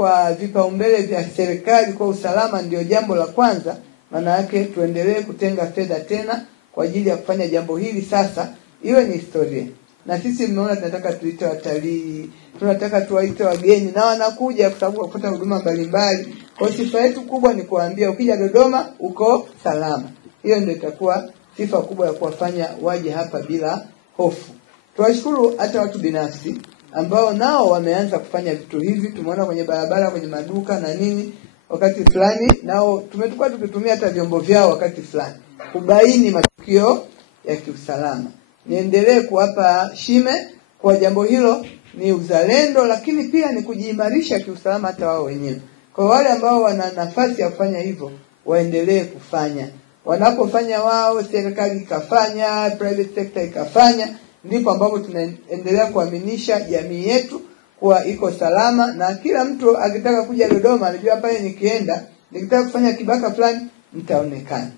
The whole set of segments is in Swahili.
Kwa vipaumbele vya serikali kwa usalama ndio jambo la kwanza, maana yake tuendelee kutenga fedha tena kwa ajili ya kufanya jambo hili sasa iwe ni historia. Na sisi mmeona tunataka tuite watalii, tunataka tuwaite wageni na wanakuja kwa sababu kupata huduma mbalimbali. Kwa sifa yetu kubwa ni kuambia ukija Dodoma uko salama. Hiyo ndio itakuwa sifa kubwa ya kuwafanya waje hapa bila hofu. Tuwashukuru hata watu binafsi ambao nao wameanza kufanya vitu hivi. Tumeona kwenye barabara, kwenye maduka na nini wakati fulani, nao tumetokuwa tukitumia hata vyombo vyao wakati fulani kubaini matukio ya kiusalama. Niendelee kuwapa shime kwa jambo hilo, ni uzalendo lakini pia ni kujiimarisha kiusalama hata wao wenyewe. Kwa wale ambao wana nafasi ya kufanya hivyo, waendelee kufanya. Wanapofanya wao, serikali ikafanya, private sector ikafanya, ndipo ambapo tunaendelea kuaminisha jamii yetu kuwa iko salama, na kila mtu akitaka kuja Dodoma anajua pale nikienda, nikitaka kufanya kibaka fulani nitaonekana.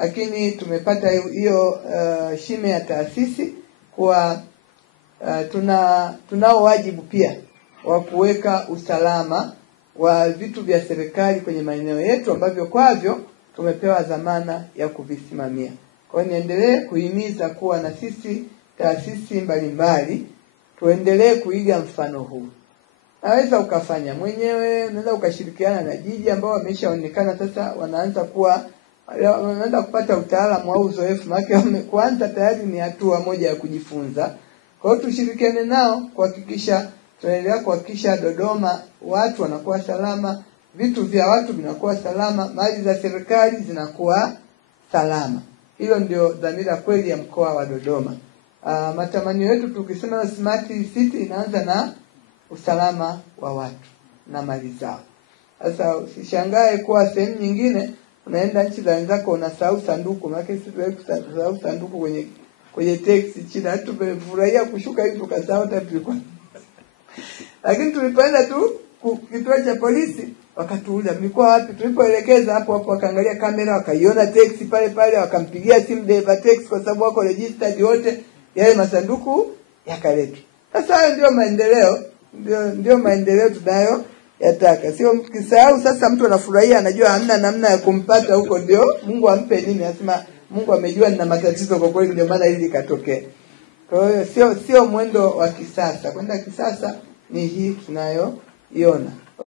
Lakini tumepata hiyo shime ya taasisi kwa tunao wajibu pia wa kuweka usalama wa vitu vya serikali kwenye maeneo yetu ambavyo kwavyo tumepewa dhamana ya kuvisimamia. Kwa hiyo niendelee kuhimiza kuwa na sisi taasisi mbalimbali tuendelee kuiga mfano huu. Naweza ukafanya mwenyewe, unaweza ukashirikiana na jiji ambao wameshaonekana sasa wanaanza kupata utaalamu au uzoefu, maana kwanza tayari ni hatua moja ya kujifunza. Kwa hiyo tushirikiane nao kuhakikisha tunaendelea kuhakikisha Dodoma watu wanakuwa salama, vitu vya watu vinakuwa salama, mali za serikali zinakuwa salama. Hilo ndio dhamira kweli ya mkoa wa Dodoma. Matamanio yetu tukisema smart city inaanza na usalama wa watu na mali zao. Sasa usishangae kuwa sehemu nyingine unaenda nchi za wenzako unasahau sanduku, maana sisi tunasahau sanduku kwenye taxi chini. Hata tumefurahia kushuka hivi tukasahau hata tulikuwa. Lakini tulipoenda tu kituo cha polisi wakatuuliza mlikuwa wapi, tulipoelekeza hapo wakaangalia kamera wakaiona taxi pale pale, wakampigia simu driver taxi kwa sababu wako registered wote, yale masanduku yakaletwa. Sasa hayo ndio maendeleo tunayo yataka. Sio mkisahau sasa mtu anafurahia anajua hamna namna ya kumpata huko, ndio Mungu ampe nini, anasema Mungu amejua nina matatizo kwa kweli ndio maana hili likatokea. Kwa hiyo sio mwendo wa kisasa. Kwenda kisasa ni hii tunayoiona.